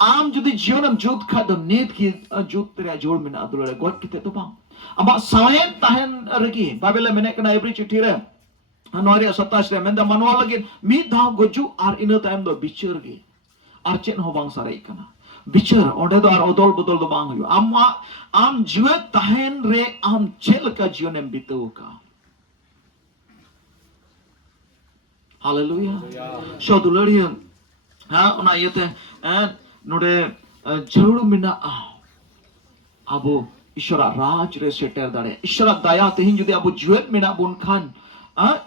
Am judi jionam jut kha do net ki jut tere jor mina adulare god kite to bang. Ama sahen tahen regi Bible menek kana every chithi re Nori 27 re menda manual lagi mid dhaw goju ar ina time do bichur gi. Ar chen ho bang sarai kana. Bichur onde do ar odol bodol do bang hu. Am jiwet tahen re am chel ka jionem bitu ka. Hallelujah. So dularian ha ona yete node jarur mina abu ishara raj re setter dare ishara daya tehin jodi abu juet mina bun khan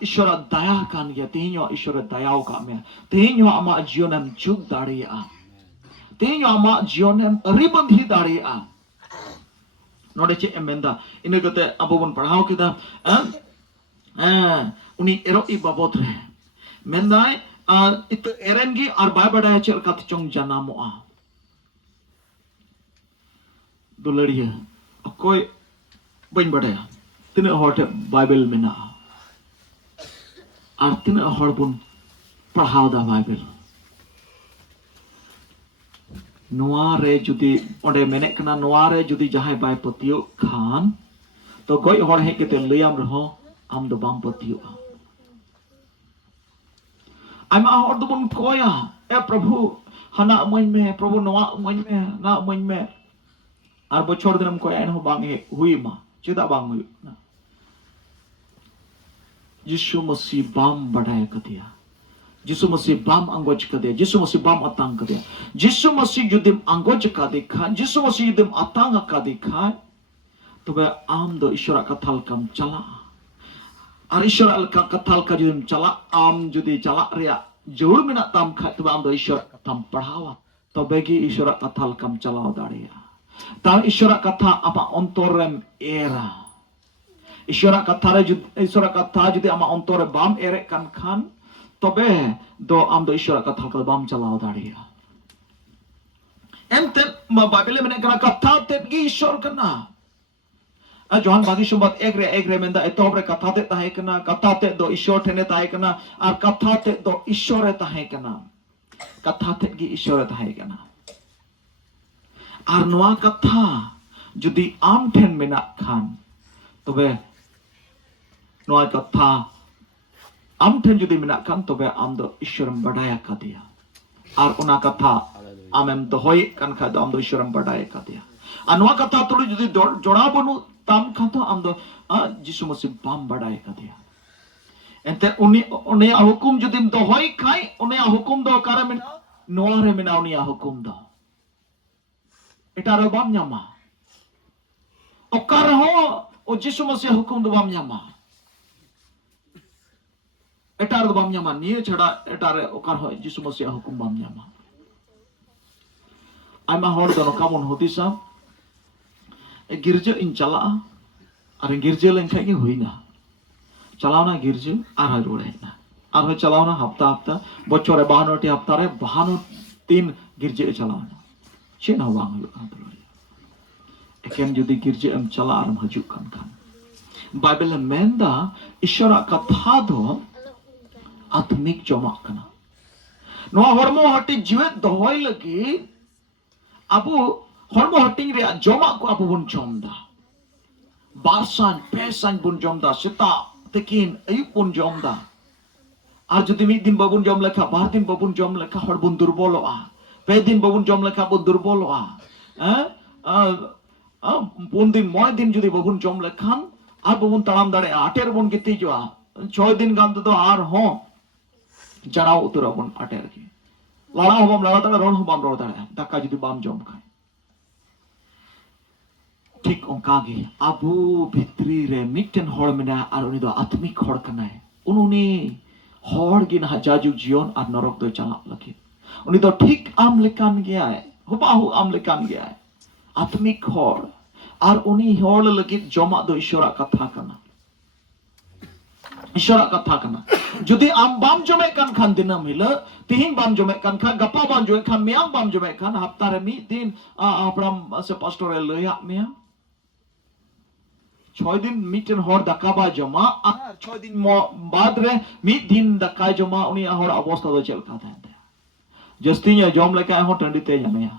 ishara daya kan ya tehin yo ishara daya ka me tehin yo ama jionam jug dare tehin yo ama jionam ribandhi dare node che emenda inagate abu bun padhao kita uni eroi babot re mendai itu erengi ar bai badaya chel kat chong janamoa dulariya akoi bain badaya tina hor bible mena ar tina hor bun pahau da bible noa re judi onde menek kana noa re judi jahai bai patio khan to goi hor he kete liam rho am do bang patio I'm out the one koya, Prabhu, Hana Moin me, Prabhu Noa Moin me, not Moin me. Arbo Chordam koya and Hobang Huima, Chida Bang. Jisu must see Bam Badaya Katia. Jisu must see Bam Angochkadia, Jisu must see Bam Atankadia. Jisu must see you them Angochakadika, Jisu must see them Atanga Kadika, to be am the Ishara Katalkam Chala. Arishar al katal ka judim chala am judi chala ria jor mina tam kha tu am do ishwar katham padhawa tobe gi ishwar kathal kam chalao daria ta ishwar katha apa ontorem era ishwar katha re ishwar katha judi ama ontore bam ere kan khan tobe do am do ishwar kathal ka bam chalao daria ente ma Bible mene kana katha te gi ishwar kana Johan bagi sumbat egre menda etobre kathate tahe kana kathate do ishor thene tahe kana ar kathate do ishore tahe kana kathate gi ishore tahe kana ar noa katha judi am then menak khan tobe noa katha am then judi menak khan tobe am do ishoram badaya kadia ar ona katha amem dohoi kan kha do am do ishoram badaya kadia ar noa katha tolu judi jora bonu tam khanto amdo Jisu Masih bam badai kadia ente uni hukum judim do hoy khai uni hukum do kara mina noare mina uni hukum do eta ro bam nyama okar ho o Jisu Masih hukum do bam nyama eta ro bam nyama niye chhada eta re okar ho Jisu Masih hukum bam nyama aima hor do kamon hodisa girja in chala ar girja len khai ki hoina chalana girja ar ha jode na ar ho chalana hafta bochore 52 ti hafta re 3 girja chalana chen ha bang hu eken jodi girja am chala ar haju kan Bible menda ishara katha do atmik joma kana no hormo hati jiwet dohoi lagi abu hormo hating re joma ko abu bun jomda barsan pesan bun jomda seta tekin ayub bun jomda ar jodi mid din babun jom lekha bar din babun jom lekha hor bun durboloa pe din babun jom lekha bun durboloa pun din moy din jodi babun jom lekhan ar babun talam dare ater bun giti joa 6 din gan do ar ho jarao utura bun ater ki lala hobam lala dare ron hobam ro dare daka jodi bam jom khai ठीक onka ge abu bhitri re mitten hor mena ar uni do atmik hor kanai ununi hor gin hajaju jion ar norok do chala laki uni do ठीक am lekan gaya hubahu am lekan gaya atmik hor ar uni hor lagi joma do ishora katha kana ishora katha kana jodi am bam jome kan khan dinam hila tihin bam jome kan kha gapa bam jome khan meang bam jome khan hafta re mi din apram se pastor loya meang 6 दिन Meitan हर दकाबा जमा 6 दिन बाद रे मी दिन दकाय जमा उनी हर अवस्था दो चल का था जस्ती जम लेका हो टंडीते जामे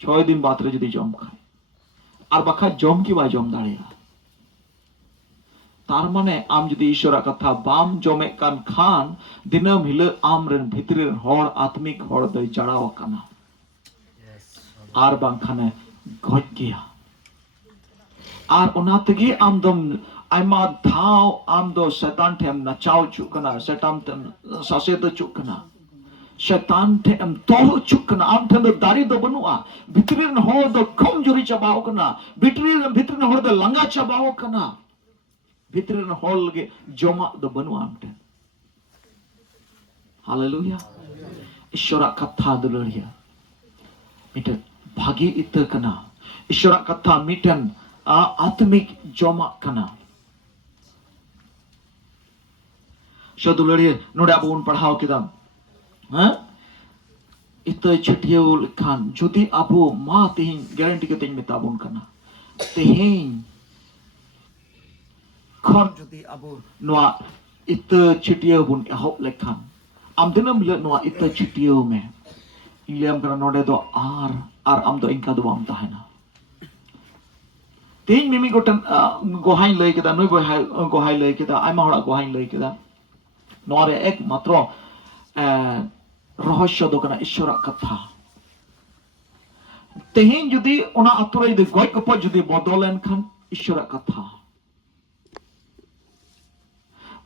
6 दिन बाद रे जदी जम खाए और बाखा जम की बा जम दाड़ेया तार माने आम जदी ईश्वरा कथा बाम जमे कान खान दिनम हिल आम रेन भितरी रेन होड़ आत्मिक होड़ दय जड़ाव काना आर बांग खाने गज गया और ओना तगी आम दम आयमा धाव आम दो शैतान ठेम नचाव चुकना शैतान ठेम सासेत चुकना शैतान ठेम तोड़ चुकना आम ठेम दो दारी दो बनुआ भितरी रेन होड़ दो कम जोरी चबाव कना भितरी होड़ दो लंगा चबाव कना भितरी रेन होड़ लगे जमा दो बनुआ आम ठेम हालेलुया ईश्वरा कथा दुलड़िया मिटन भागी इत कना ईश्वरा कथा मिटन आत्मिक जमा कना दुलड़िया नोडे अब उन पढ़ाओ किदा हाँ इत छटियो खान जुदी अबो मा तेहिं गारंटी के तेहिं मेताबुन कना तेहिं खन जुदी अबो नोआ इत छटियो बुन एहब लेखान आम दिनम ले नोआ इत छटियो में इलियम कना नोडे दो आर आम दो इनका दो बाम ताहेना तेहिं मिमी गोटन गोहाई लई केदा नोय गोहाई लई केदा आयमा हड़ा गोहाई लई केदा नोआ रे एक मात्र रहस्य दो कना ईश्वरा कथा तेहिं जुदी ओना अतुरे जुदी गoj गप जुदी बदलेन खान ईश्वरा कथा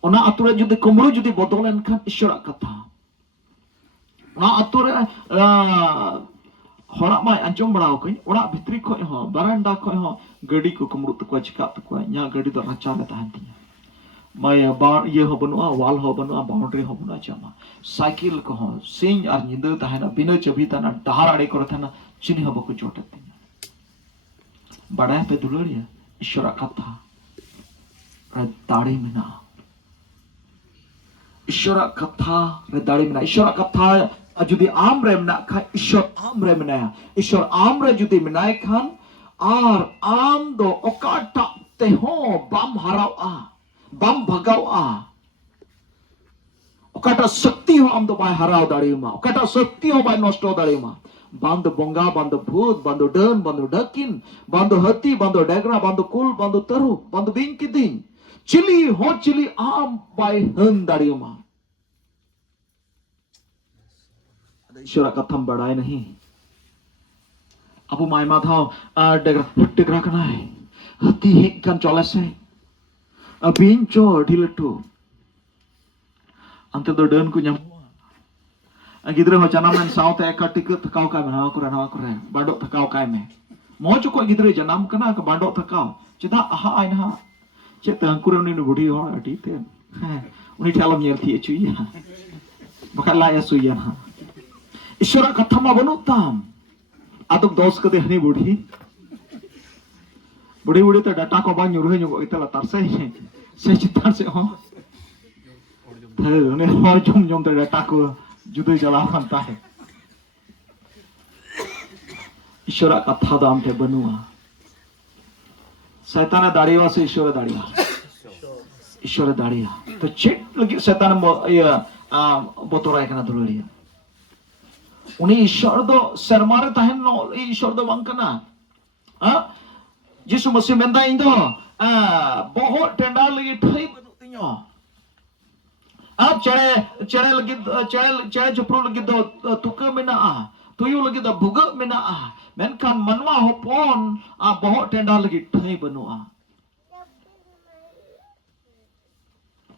ओना अतुरे जुदी कुमड़ू जुदी बदलेन खान ईश्वरा कथा ओना अतुरे हड़ा मा अंजम बड़ाव कई ओना भितरी खय हो बरांडा खय हो गाड़ी को कुमड़ू तको चिका तको nya गाड़ी दो रचा में ताहन तिया माय बार ये हो बनुआ वाल हो बनुआ बाउंड्री हो बनुआ चामा साइकिल को हो सिंग और निंद ताहना बिना चबी तना डहार आड़े कर थाना चिनी हो बको जोटे तिया बड़ा पे दुलड़िया ईश्वरा कथा रे दाड़ी मेना ईश्वरा कथा रे दाड़ी मेना ईश्वरा कथा जुदी आम रे मेना खा ईश्वर आम रे मेना ईश्वर आम रे जुदी मेनाय खान आर आम दो ओकाटा ते हो बाम हरावा बाम भगावा ओकाटा शक्ति हो आम दो बाय हराव दाड़ीमा ओकाटा शक्ति हो बाय नष्ट दाड़ीमा बांध बोंगा बांध भूत बांध डन बांध डकिन बांध हती बांध डेगरा बांध कुल बांध तरु बांध बिंग किदिन चिली हो चिली आम बाय हन दाड़ीमा ईश्वरा कथम बड़ाई नहीं अबु मायमा था डेगरा कना है हती हिक kan चले से अबिन चो ढिलटू अंते दो डन को nyam गिद्रे हो जनाम साउथ एक टिक थकाव का में नवा करे बाडो थकाव काय में मोज को गिद्रे जनाम कना का बाडो थकाव चिदा आहा आइना चे तंकुर उनी बुढ़ी हो अटी ते उनी ठालम नेर थी चुइया बका लाया सुइया ना ईश्वरा कथा मा बनु ताम आदम दोस कदे हनी बुढ़ी तो डाटा को बांग nyuruh nyugo ita latar se चितार से हो थे उन्हें हो जम तो डाटा को जुदे जला बनता है ईश्वरा कथा दाम थे बनुआ शैतान दाड़िया से ईश्वर दाड़िया तो चेक लगी शैतान ये बोतराय कना दुलड़िया उन्हें ईश्वर दो शर्मारे तहन नो ईश्वर दो बांग कना यीशु मसीह मेंदा इन दो बहुत टेंडा लगी ठई बनु तियो अब चढ़े लगी चढ़े चुपरू लगी दो तुका मेना तुयु लगी दो भुग मेना मेनखान मनवा होपोन बहुत टेंडा लगी ठई बनु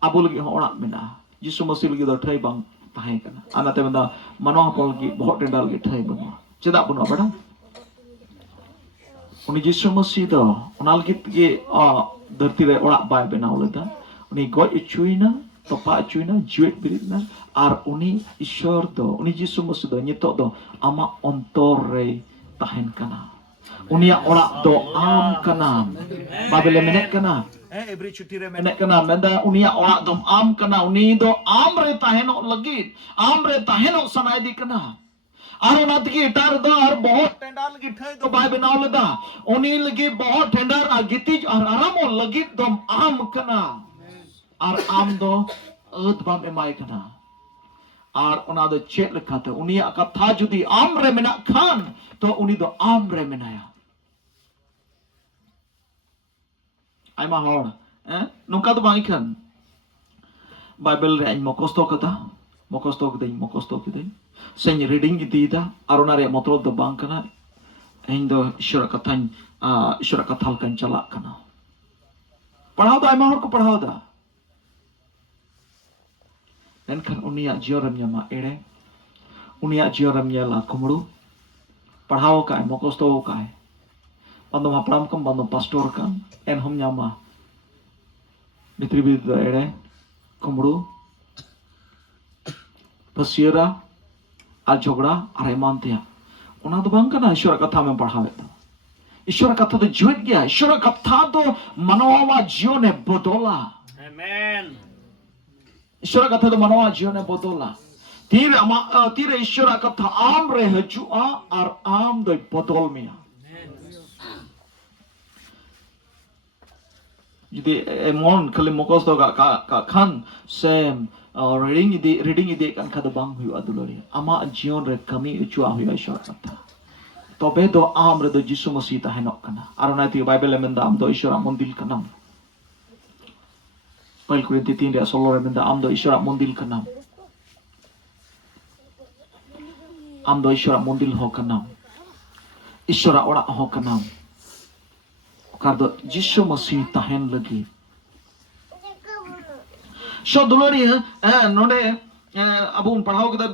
अबु लगी होड़ा मेना यीशु मसीह लगी दो ठई बांग ताहे कना अनाते मेंदा मनवा होपोन लगी बहुत टेंडा लगी ठई बनु चेदा बनु बड़ा उनी यीशु मसीह दो ओना लगी के धरती रे ओड़ा बाय बनाव लेदा उनी गoj चुइना तोपा चुइना जीवित बिरिना आर उनी ईश्वर दो उनी यीशु मसीह दो नितो दो आमा अंतर रे ताहेन कना उनिया ओड़ा दो आम कना बाबेले मेनेक कना एवरी छुट्टी रे मेनेक कना मेंदा उनिया ओड़ा दो आम कना उनी दो आम रे ताहेनो लगी आम रे ताहेनो सनायदी कना और उनात की इटार दो और बहुत टेंडर लगी ठई दो बाय बनाव लेदा उनी लगी बहुत टेंडर गितिज और आरामो लगी दो आम कना और आम दो अद बाम एमाय कना आर ओना दो चेक लेखाते उनिया कथा जुदी आम रे मेना खान तो उनी दो आम रे मेनाया आयमा हर नोंका दो बांग खान बाइबल रे मकस्तो कथा मकस्तो कदे सें रीडिंग इदीदा आर ओना रे मतलब दो बांग कना इन दो ईश्वर कथा लकन चला कना पढ़ाओ दा आयमा हर को पढ़ाओ दा एनखान उनिया जियोरम ᱧᱟᱢᱟ एड़े उनिया जियोरम ᱧᱮᱞᱟ कुमड़ू पढ़ाओ काय मकस्तो काय बंदो हापड़ाम कम बंदो पास्टर kan en hom ᱧᱟᱢᱟ भितरी भितर एड़े कुमड़ू पसियरा और झगड़ा और एमान तेया ओना दो बांग कना ईश्वर कथा में पढ़ावे तो ईश्वर कथा तो जीवित गया ईश्वर कथा तो मनवा जीवने बदला आमेन ईश्वर कथा तो मनवा जीवने बदला तीरे ईश्वर कथा आम रे हजुआ और आम दो बदल में जुदी एमन खाली मकस्तो का खान सेम रीडिंग इदे kan kada bang huyu adulori ama jion re kami uchua huyu ईश्वर कथा तबे दो आम रे दो जिसु मसीह tahenok kana arona ti bible menda am do ईश्वर मंदिर kanam Paul Korinti 3 ayat 16 menda am do ईश्वर मंदिर kanam am do ईश्वर मंदिर ho kanam ईश्वर ora ho kanam kardo जिसु मसीह tahen lagi so dulori node abun pahau kita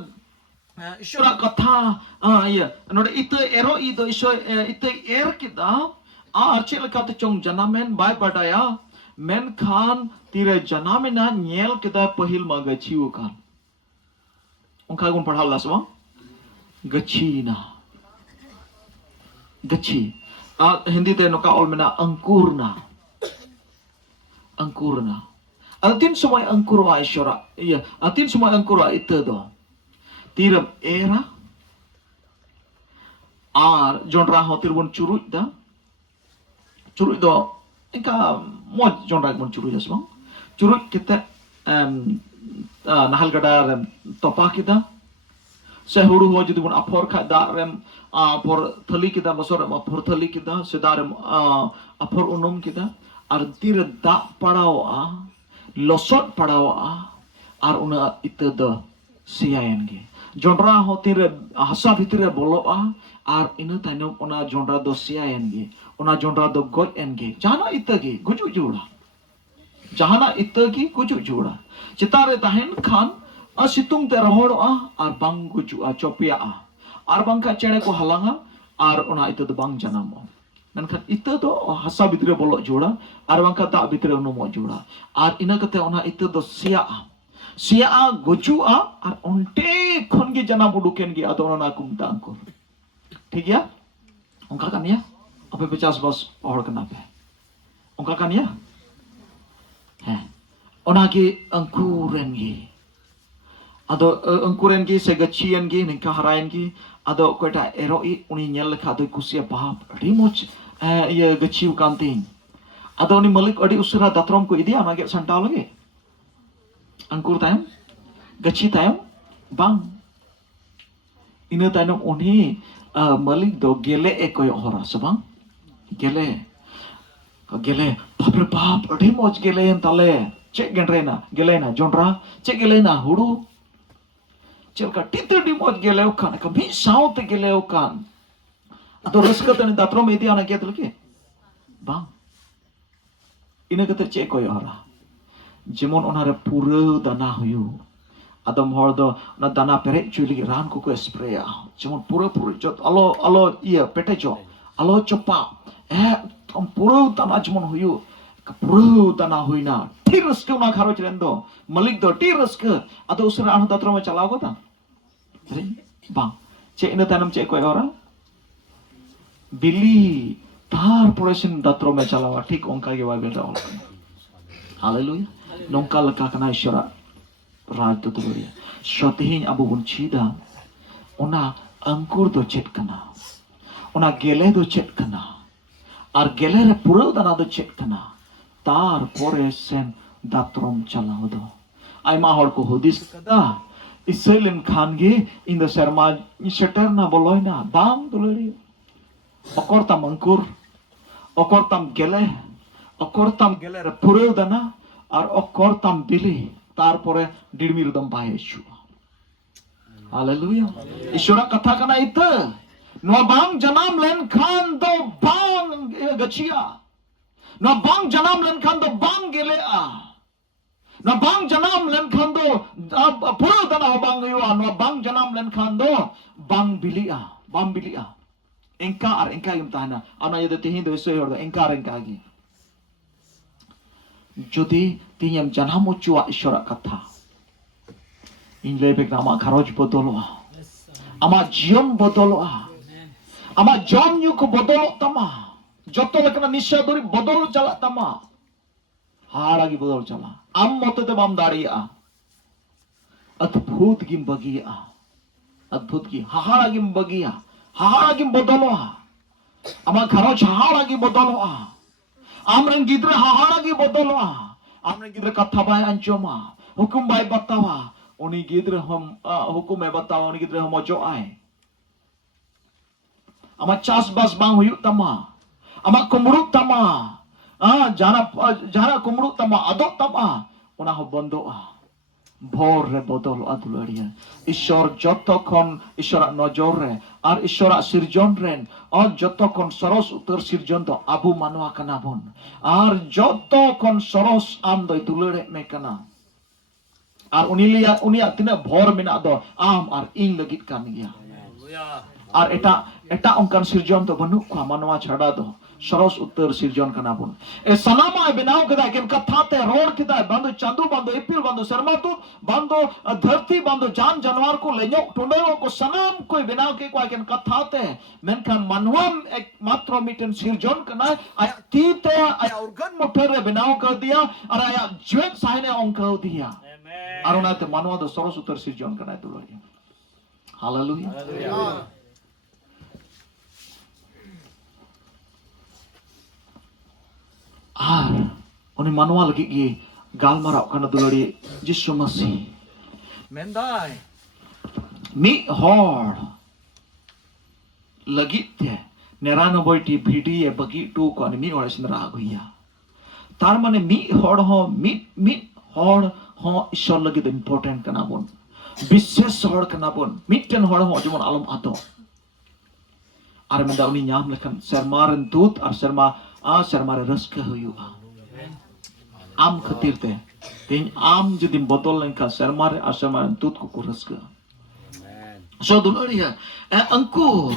ईश्वर कथा iya node itu ero itu Ishwar itu kita arche lekate chong janamen bai badaya men khan tire janamena nyel kita pahil magachiu kan ongka gun padhal la semua gachina gachi hindi te noka ol mena angkurna atin semua angkur wa Ishwar iya atin semua angkur wa itu do tiram era ar jonra hotir bon curuj do engka moj jonra bon curuj asma curuj kita nahal gada rem topa kita se huru ho jodi bon aphor kha da rem por thali kita masor aphor thali kita se da rem aphor unum kita ar tir da padawa losot padawa ar una itu do siayan ge jonra hotir hasa bhitre boloa ar ina tainok ona jonra do siayan ge ona jonra do goj en ge jana itagi guju jura jahana itagi guju jura citare tahen khan asitung te rohoa ar bang guju a chopia ar bangka chene ko halanga ar ona itu do bang janamo menkhan itu do hasa bhitre bolok jura ar bangka da bhitre unumo jura ar ina kate ona itu do sia gojua ar onte khon ge jana buduken ge adona na kumta angkur ठीक ya ongka kan ya apa 50 bos or kenapa ongka kan ya ona ge angkuren ge ado angkuren ge se gachian ge ningka harayan ge ado koita eroi uni nyel lekha do kusia bahap remoch ye gachiu kanting ado uni malik adi usra datrom ko idi amage santaw lage angkur tayam gachi tayam bang ina tayam uni malik do gele ekoy hora sabang gele babre bap adi moj gele tale cek genrena gele na jonra cek gele na huru cek titir di moj gele ukan ka bi saut gele ukan ado raska tane datrom idi ana ke tulke bang ina kata cek koy hora jemon onare pura dana huyu adom hor do na dana pere chuli ran ko spray jemon pura jot alo iya pete jo alo chopa pura dana jemon huyu pura dana huina tirus ke na kharo chendo malik do tirus ke ado usra anu datro me chalao ko ta bang che ina tanam che ko ora bili tar poresin datro me chalao ठीक onka ge bible da haleluya nongka leka kana ईश्वर राज तो तुलरिया शतहीन अबु बन चीदा ओना अंकुर दो चेट कना ओना गेले दो चेट कना और गेले रे पुरो दाना दो चेट कना तार पोरे सेन दात्रोम चलाओ दो आइमा हर को हुदिस कदा Iselin khangi in the serma seterna boloina bang dulari. Okortam angkur, okortam gele pureu dana, ar okortam bili, tarpore dirmirudam bayeshu. Hallelujah. Ishora katha kana ita. No bang janam len khan do bang gachia. No bang janam len khan do bang gelea. No bang janam len khan do pureu dana bang yuwa. No bang janam len khan do bang bilia. Engkar yung tahana. Ano yung tihin do iso yordo engkar gi. Jodi tinyam janam uchwa ishora katha. Inlebek nama kharoj bodoloa. Ama jion bodoloa. Ama jom yu ko bodolo tama. Joto lekana nisya dori bodol chala tama. Haragi bodol chala. Am mote te bam dariya. Adbhut gim bagiya. Adbhut gi haragi bagiya. Haragi bodoloa. Ama kharoj haragi bodoloa. Amren gidre haragi bodoloa. Amren gidre katha bay anjoma. Hukum bay batawa. Oni gidre hom hukum e batawa. Oni gidre hom ojo ay. Ama chas bas bang huyuk tama. Ama kumruk tama. Jana kumruk tama. Adok tama. Una ho bondo Bor re bodol adularia. Ishor jotokon ishora nojore. Ar ishora sirjon ren. Ar jotokon soros uter sirjon do abu manwa kanabon. Ar jotokon soros am do dulare mekana. Ar unilia tina bor mina do am ar ing legit kan gya. Ar eta ongkan sirjon to banuk ko manwa chada do. Soros utter sirjon kanabon. Sanama binao kada ken kathate road kita bando chandu bando ipil bando sarmatu bando dharti bando jan janwar ko lenyok tundeo ko sanam koi binao ke ko ken kathate menkan manwam ek matro miten sirjon kana aya tite aya organ motere binao kar diya ar aya jwet sahine ong kar diya. Aruna te manwa do soros utter sirjon kana dulori. Hallelujah. Ar oni manwa lagi gi galmarau kana dulari Jisu Masih. Mendai mi hor lagi te neranoboi ti bhidi e bagi tu ko ani mi hor sindra aguya. Tar mane mi hor ho ishor lagi important kana bon. Bishes hor kana bon. Mitten hor ho jemon alam ato. Ar menda uni nyam lekan sermaren tut ar sermare raska huyuha. Am khatir te tin am jodi botol lenka sermare ar sermaren tut ko raska. So dulariya angkur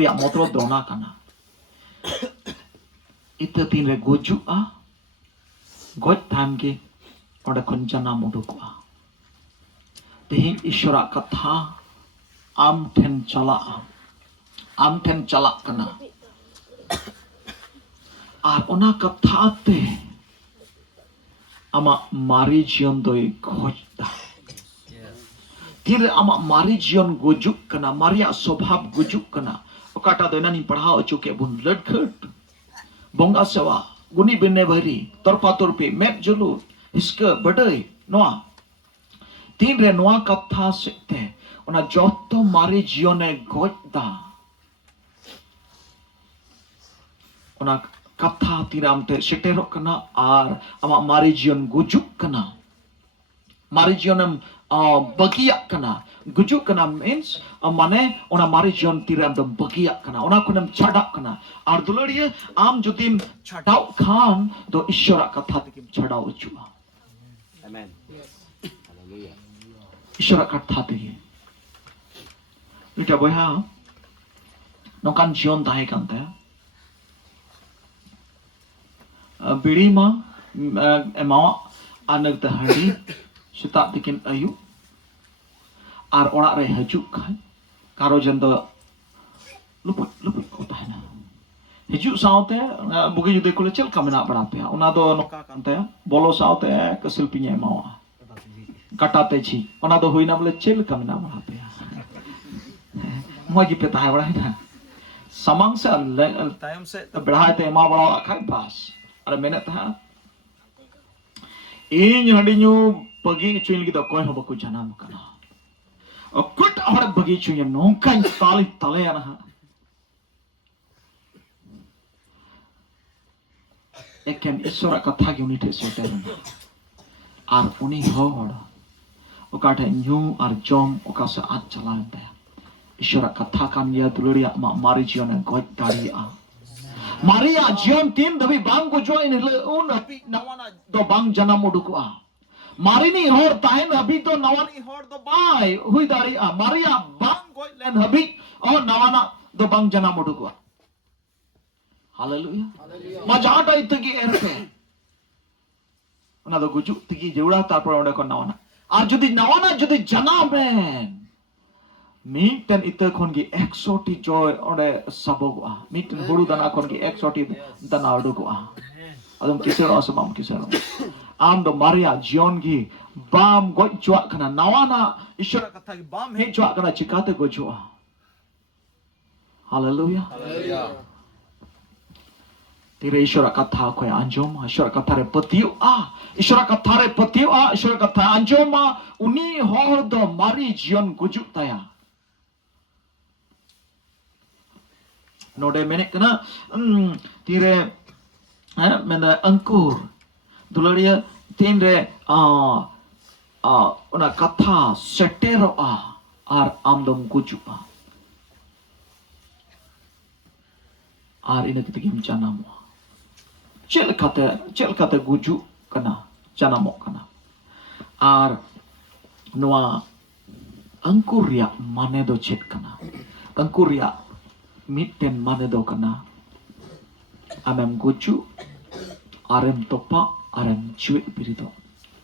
ya motro drona kana. Ita tin re goju goj tham ke oda konjana modukwa. Tehin ishora katha am ten chala kana. Ar ona katha te ama mari jion doi khojda. Tire ama mari jion gojuk kana maria sobhab gojuk kana. Okata doi nani padhao chuke bun ladkhat bonga sewa guni binne bhari torpa torpi met julu hiska badai noa. Tire noa katha sekte ona joto mari jione gojda. Ona katha tiram te seterok kana ar ama mari jion gujuk kana. Mari jionam bagiak kana. Gujuk kana means mane ona mari jion tiram te bagiak kana. Ona kunam chadak kana. Ar dulariya am judim chadau khan do ishora katha tikim chadau chua. Amen. Hallelujah. Ishora katha tikim. Ita boya nokan jion tahe kan te. Bidi ma emaw anak tahari setak tikin ayu ar orak re hajuk kan karo jando luput ko tahna hajuk saute bugi jude kule chel kamena barape ona do noka kan te bolo saute kesilpinya emaw katate chi ona do hoina bole chel kamena barape moji pe tahe bara na samang se time se बढ़ाए te ema bala khai pas ada minute ha in hadinyu bagi cuy lagi dah kau yang baku janam kana. Akut orang bagi cuy yang nongkai tali anak. Eken isora katha ki uni tese teran. Ar uni hor. Okata nyu ar jom okasa at jalan te. Isora katha kan ya duluria ma mari jion goj dari a. Maria jion tin dabi bang ko join le un api nawana do bang janam uduku a. Mari ni hor tahen habi to nawani hor do bai hui dari a. Maria bang goj len habi or nawana do bang janam uduku a. Hallelujah. Majata itu ki erke. Ona do gujuk tiki jauda tarpor onde kon nawana. Ar jodi nawana jodi janaben. Miten itu kon ki 100 joy onde saboga. Miten huru dana kon ki 100 dana oduga. Adum kisero asam kisero. Am do Maria John ki bam goj jwa kana nawana ishara katha ki bam he jwa kana chikate gojwa. Hallelujah. Hallelujah. Tira ishara katha ko anjom ishara katha re patiu a ishara katha re patiu a ishara katha anjom a uni hor do mari jion gujuk taya node menek kana tire mena angkur dularia tinre ona katha setero a ar amdom gujuk a ar ina kitigim janamo Cel kata gujuk kena janamok kena. Ar noa angkuria manedo chet kena. Angkuria mitten manedo kena. Amem gujuk arem topa arem cuit birido.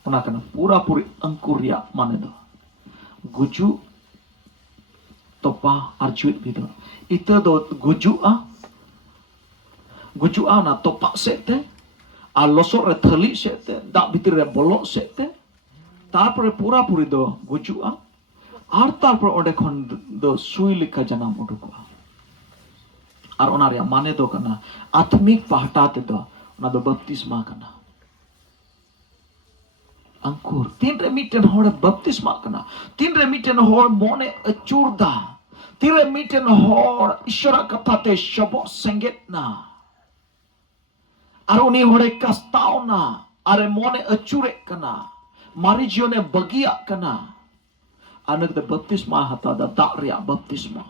Ona kena pura puri angkuria manedo. Gujuk topa ar cuit birido. Itu do gujuk a gujuk ana topak sete a losok re thali sete dak bitir re bolok sete tarpore pura puri do gujuk a ar tarpor onde khon do sui likha janam uduka ar onar ya mane do kana atmik pahta te do ona do baptisma kana angkur tin re miten hor baptisma kana tin re miten hor mone achurda tin re miten hor ishara katha te shabo sanget na Aruni hore kastau na, are mone acurek kana, mari jione bagia kana. Anak de baptisma hata da dakria baptisma,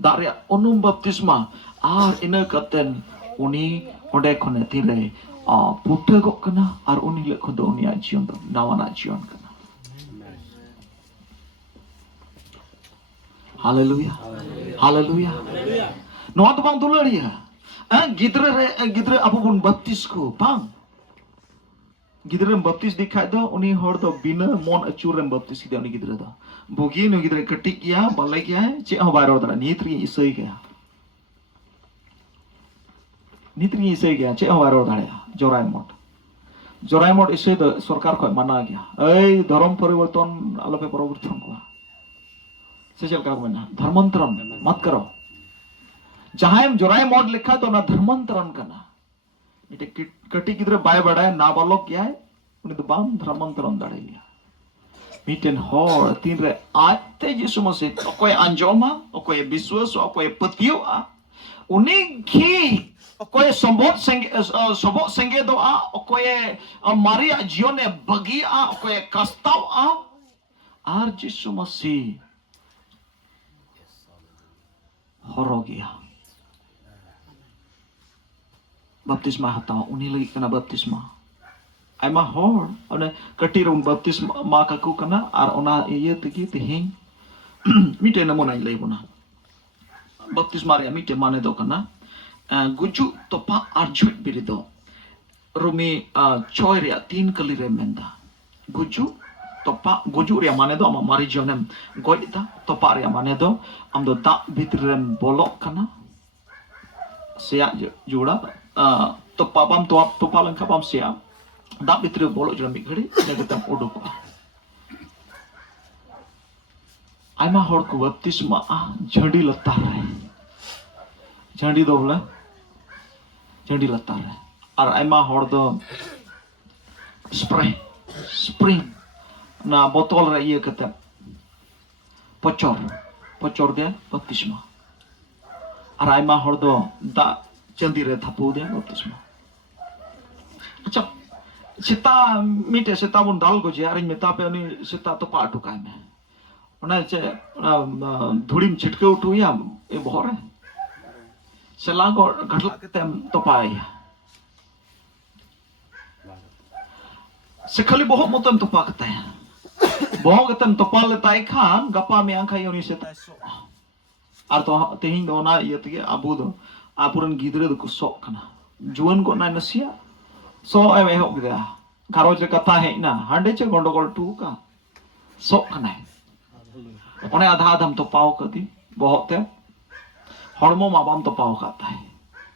dakria onum baptisma. Ar ina katen uni hore kone tire putte gok kana, ar uni le kodo uni ajion nawana ajion kana. Hallelujah, hallelujah. Noa tu bang dularia. Gidre apa pun baptis ko bang gidre baptis dikhai do uni hor do bina mon acurem baptis ki uni gidre do bogi no gidre katik ya balai kya che ho bairo da nitri isai kya che ho bairo da ya jorai mot isai do sarkar ko mana kya ei dharam parivarton alope parivarton ko sechal ka mana dharmantram mat karo जहां जोराय mode लिखा तो ना धर्मांतरण करना इटे कटी किधर bye बड़ा है ना बालों क्या है उन्हें तो बाम धर्मांतरण दाढ़े लिया मीटन हॉर तीन रे आते यीशु मसीह तो कोई अंजोमा और कोई विश्वास और कोई पतियो आ उन्हें घी और कोई संबोध संगे दो आ और कोई मारिया जियो ने बगी आ और कोई कस्ताव आ आर यीशु मसीह हॉरो गया baptisma hatau uni lagi kena baptisma aima hor one katirung baptisma kaku kena ar ona iya tigi tihing mite namo nai lai bona baptisma ria mite mane do kena guju topa arjuit birido rumi choy ria 3 kali re menda guju topa guju ria mane do ama mari jonem goita topa ria mane do amdo dak bitrem bolok kena sia jura topa bam topa lengkap bam sia dak bitri bolok jura mikri ne ketam uduk aima hor ko baptisma jhandi latar hai jhandi do bola jhandi latar hai ar aima hor do spray spring na botol ra iya kata pocor dia baptisma arai ma hor do da chandi re thapu dia baptisma acha sita mite sita bun dal go je arin meta pe ni sita to pa tukai me ona che dhudim chitke utu ya e bhore sela go gatla ketem to pai sekali bohong motem to pa kata bohong ketem to pa le tai khan gapa me ang khayo ni sita so ar to tehin do na iya te abu do apuran gidre do ko sok kana juan go na nasia so ai me hok gida karoj re kata hai na hande che gondogol tu ka sok kana one adha adham to pao kadi bohok te hormo ma bam to pao kata hai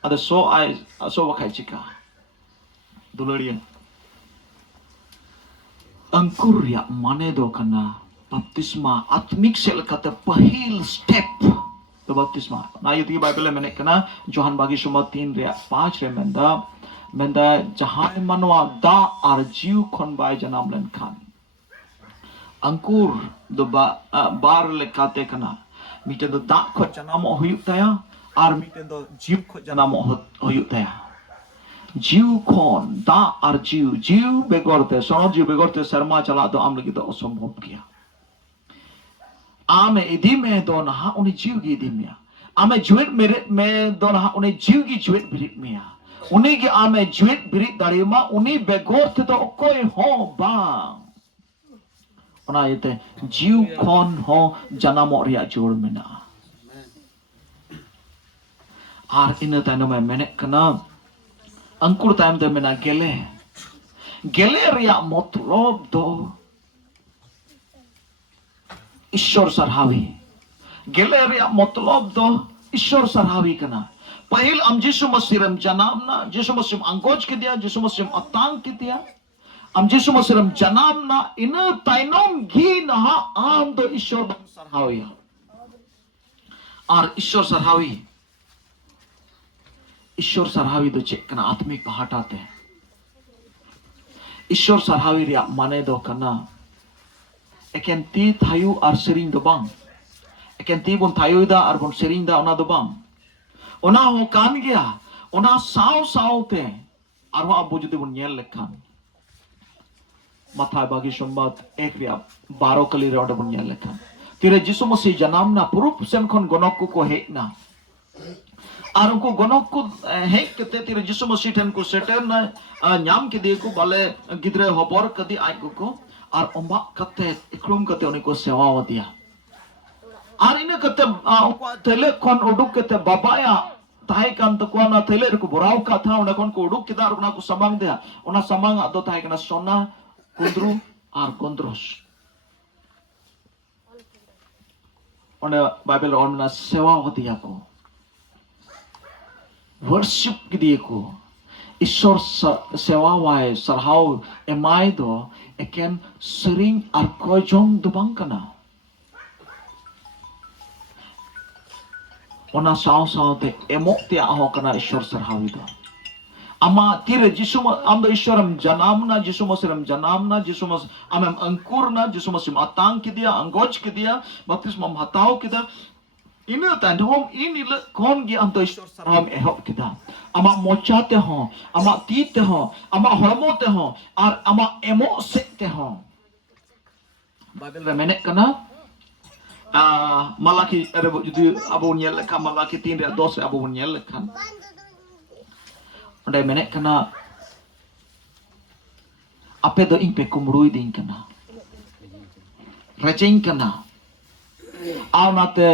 ada so ai so wa khai chika dulariya अंकुर या माने दो करना बपतिस्मा आत्मिक cell कते पहल step तो बपतिस्मा ना ये बाइबल में मैंने कहना जोहन बागी सुमा 3 रे 5 रे मेंदा जहां मनवा दा आर जीव खन बाय जनाम लन खान अंकुर दो बार लेकाते करना मीटे दो दा खो जनाम होयुक ताया आर मीटे दो जीव खो जनाम होयुक ताया जीव खन दा और जीव बेगरते सोनो जीव बेगरते शर्मा चला दो आम लगी तो असंभव किया आमे इधी में दो ना उन्हें जीव की इधी में आमे जुएट मेरे में दो ना उन्हें जीव की जुएट बिरित में उन्हें की आमे जुएट बिरित दाड़ी में उन्हें बेगरते तो कोई हो बांग उन्हें ये ते जीव खन हो जनामों रिया जोड़ में ना आर इन्हें तानो में मैंने कना अंकुर टाइम दो मेना गेले रिया मतलब दो ईश्वर सरहावी गेले रिया मतलब दो ईश्वर सरहावी कना पहल हम यीशु मसीह रम जनाम ना यीशु मसीह अंगोज के दिया यीशु मसीह अतांग के दिया हम यीशु मसीह रम जनाम ना इन ताइनोम घी ना आम दो ईश्वर सरहावी और ईश्वर सरहावी ईश्वर सरहावी दो चेक करना आत्मिक पहाटाते हैं ईश्वर सरहावी रिया माने दो करना एकें ती थायु और सेरिंग दो बांग एकें ती बुन थायु दा और बुन सेरिंग दा उना दो बांग उना हो कान गया उना साव ते और वो अबू जुदे बुन येल लेखान मथाय बागी संबाद 1 रिया 12 कली रे बुन येल लेखान तिरे जिसु मसीह जनाम ना पुरुप सेन खन गनक को हे ना और उनको गनक को हेक कते तिरे जिसु मसीह ठन को सेटर ना न्याम के दे को बाले गिद्रे हबर कदी आइ को और ओंबा कते इक्रुम कते उनी को सेवा दिया और इने कते उनको थैले खन उडुक कते बाबाया ताहे कान तको ना थैले रे को बोराव का था उना खन को उडुक किदा उना को समांग दिया उना समांग दो ताहे कना सोना कुंद्रु और कुंद्रोस उने बाइबल और ना सेवा दिया को वर्शिप के दिए को ईश्वर सेवा वाय सरहाव एमाय दो एकेन सरिंग और कोजोंग दुबांग कना ओना साव ते एमोक ते आहो कना ईश्वर सरहावी दो अमा तीरे जिसु आम दो ईश्वरम जनाम ना जिसु मसीहम जनाम ना जिसु मसीह आम अंकुर ना जिसु मसीह अतांग के दिया अंगोज के दिया बपतिस्मा हताओ के दिया इन तांडोम इन इल कौन गे अंत ईश्वर सरहाम एहब किदा अमा मोचाते हो अमा तीते हो अमा हरमोते हो और अमा एमो सेते हो बाइबल रे मेने कना मलाकी रे जुदी अबो nyel लेखा मलाकी 3 रे 10 रे अबो nyel लेखा onde मेने कना ape do ing pe kumrui ding kana rajing kana aunate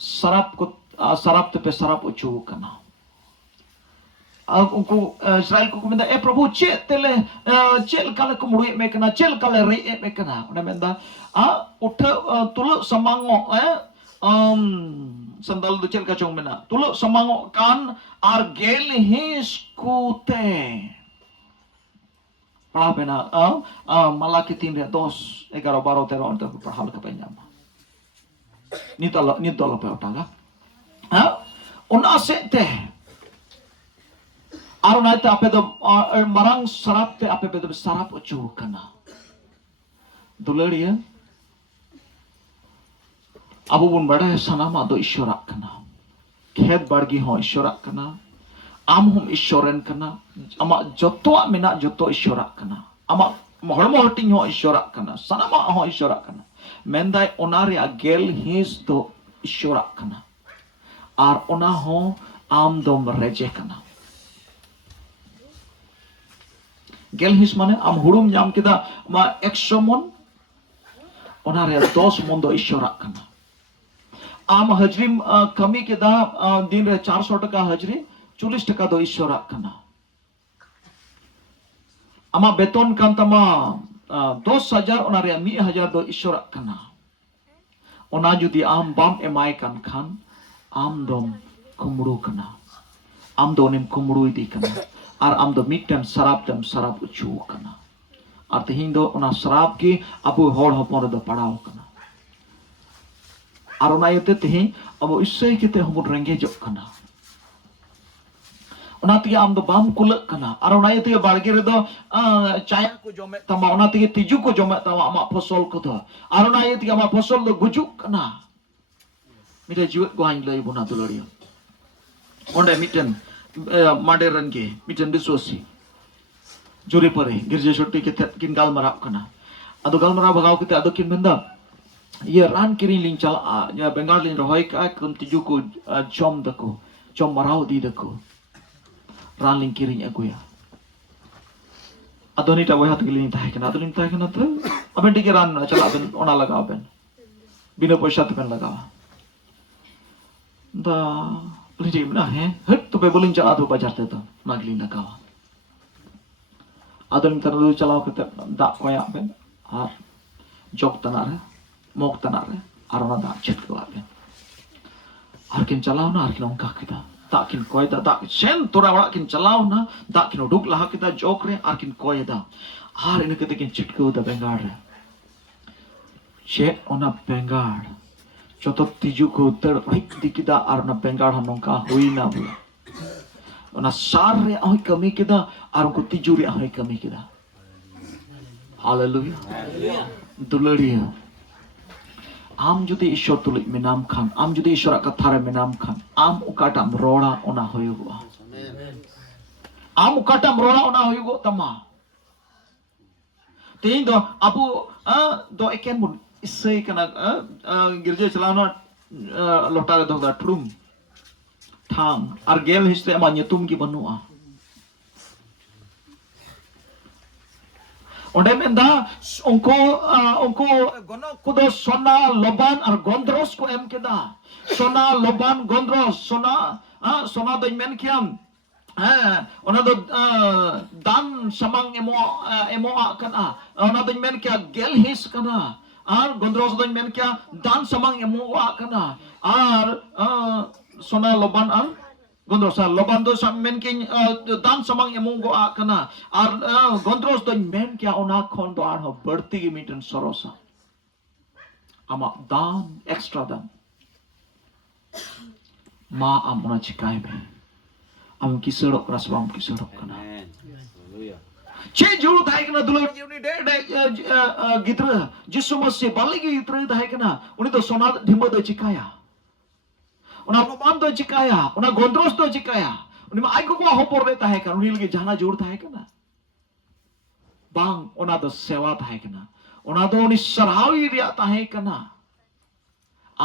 sarap te pe sarap ucu kana उनको इस्राएल को कहता है प्रभु चेतले चेल काले कुमुड़ी में कना चेल काले रे में कना उन्हें कहता उठ तुल समांगो संदल दो चेल का चोंग में ना तुल समांगो कान आर गेल ही स्कूते पढ़ा पे ना मलाकी 3 रे 10 11 12 13 उनते पढ़ा लग पे Jama ni tolo pe otaga unaset Aro naite ape do marang sarap te ape do sarap ucu kana. Dulariya abu bun bada sanama do isyorak kana. Khed bargi ho isyorak kana. Am hum isyoren kana. Ama joto mena joto isyorak kana. Ama hormo hating ho isyorak kana. Sanama ho isyorak kana. Mendai onari agel his do isyorak kana. Ar ona ho am dom reje kana. Gel his mane am hurum nyam kita ma 100 mon onare 10 mon do isyorak kana. Am hajrim kami kita din re 400 taka hajri 40 taka do isyorak kana. Ama beton kan tama 10,000 onare 1,000 do isyorak kana. Ona judi am bam emai kan khan am dom kumru kana. Am donim kumru idi kana. Ar am do mitem sarap ucu kana. Ar tihin do ona sarap ki abu hor hopon do padao kana. Ar ona yete tihin abu issai kite homon renge jok kana. Ona tiga am do bam kulak kana. Ar ona yete barge re do chaya ko jome tama ona tiga tiju ko jome tama ama fosol ko do. Ar ona yete ama fosol do gujuk kana. Mira jiwat ko hain lai buna dulariya. Onde mitem Maderan ke mitan bisosi juri pare girje shoti ke kin gal marap kana ado gal marap bagaw kita ado kin benda ye ran kirin lin chala ya bengal lin rohai ka kum tiju ko chom dako chom marau di dako ran lin kirin aku ya ado ni ta wai hat gilin ta kana ado lin ta kana to aben dik ran chala ben ona lagaw ben bina paisa te ben lagaw da Lidi mana he? Hut tu bebulin cala tu bajar te tu magli na kawa. Adon terlalu cala kita dak koyak ben, ar jok tanare, mok tanare, arona dak chet kawa ben. Arkin cala na arkin ongkah kita. Tak kin koy da dak sen tora wala kin cala na dak kin uduk lah kita jok re arkin koy da. Ar ini kita kin chet kawa da bengar re. Chet ona bengar. Joto tiju ko ter hik dikida arna bengar hanongka huina bula. Ona sar re ahoy kami kita arun ko tiju re ahoy kami kita. Hallelujah. Dulariya. Am judi ishor tulik menam khan, am judi ishor kathare menam khan, am ukata mroda ona hoyugo. Am ukata mroda ona hoyugo tama. Tihin do abu do eken mun इससे कना गिरजे चलाना लोटा के धोगा ट्रुम थांग और गेल हिस्से अमान्य तुम की बनुआ उन्हें में दा उनको गनो कुदो सोना लोबान और गोंद्रोस को एम के दा सोना लोबान गोंद्रोस सोना दो इमें क्या ona do dan samang emo kana ona do imen क्या गेल हिस kana আর গন্দ্রস দই মেন কিয়া দান samang emo kana R sona loban R গন্দ্রস loban do sam men kin dan samang emo go kana আর গন্দ্রস দই men কিয়া ona khon do ar ho बढ़ती की Meitan सरोसा ama dan extra dan ma amona chikai be am kisarok rasbam kisarok kana Che juru thai kana dulur uni de gitra jisu masih balik gitra thai kana uni to sona dhimba do chikaya una loban do chikaya una gondros do chikaya uni ma aiku ko hopor de thai kana uni lagi jana jur thai kana bang ona do sewa thai kana ona do uni sarhawi ria thai kana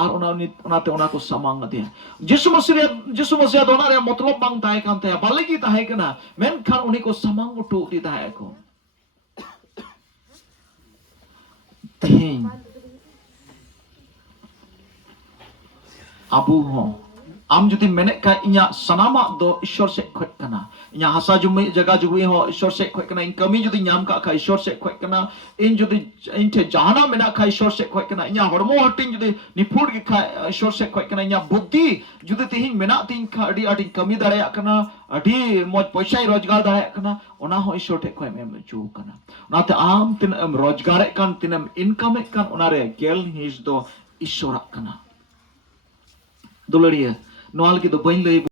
ar ona te ona ko samang dia jisu masih dona re matlab bang thai kan thai baligi thai kana men khan uni ko samang utu di thai ko abu ho am judi menek ka inya sanama do ishor se khot kana inya hasa jumi jaga jugui ho ishor se khot kana in kami judi nyam ka ishor se khot kana in judi inte jahana mena ka ishor se khot kana inya hormo hating judi nipur ki ka ishor se khot kana inya buddhi judi tihin mena tin ka adi adi kami daraya kana adi moj paisa rojgar daraya kana ona ho ishor te khoi mem chu kana onate am tin rojgar kan tinam income kan onare gel his do ishor kana Dulariya, noal ki do bain lay